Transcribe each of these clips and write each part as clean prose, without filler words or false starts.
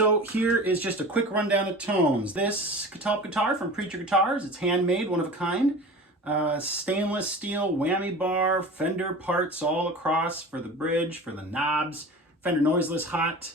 So here is just a quick rundown of tones. This Catalpa guitar from Preacher Guitars, it's handmade, one of a kind. Stainless steel whammy bar, Fender parts all across for the bridge, for the knobs, Fender noiseless hot,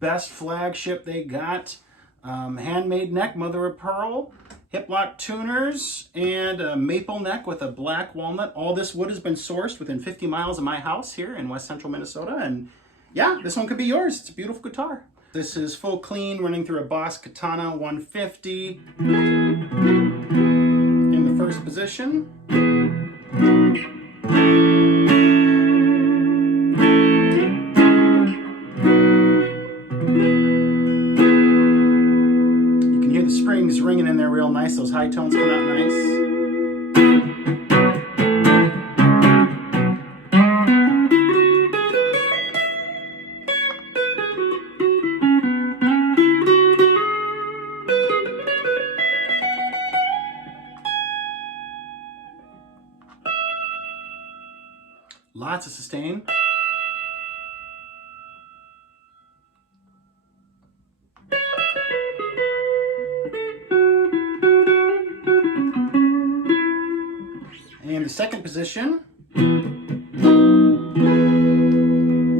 best flagship they got, handmade neck, mother of pearl, hip lock tuners, and a maple neck with a black walnut. All this wood has been sourced within 50 miles of my house here in West Central Minnesota, and yeah, this one could be yours. It's a beautiful guitar. This is full clean, running through a Boss Katana 150 in the first position. You can hear the strings ringing in there real nice. Those high tones come out nice. Lots of sustain. And the second position.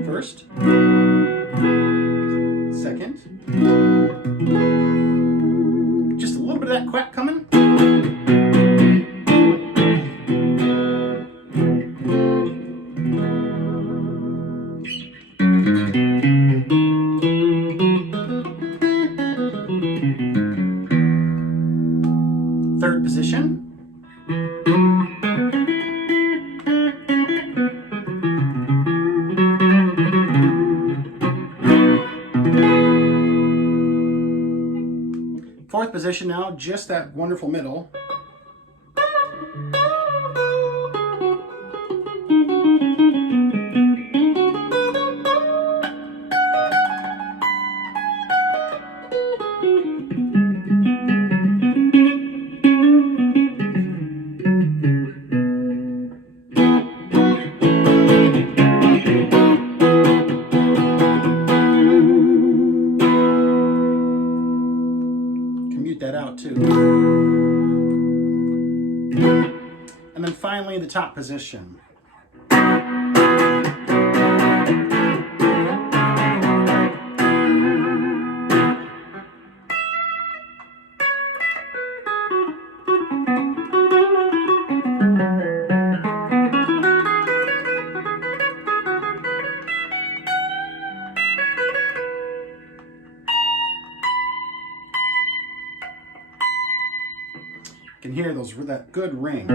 First. Second. Just a little bit of that quack coming. Third position. Fourth position now, just that wonderful middle. Mute that out too. And then finally the top position. You can hear those, that good ring.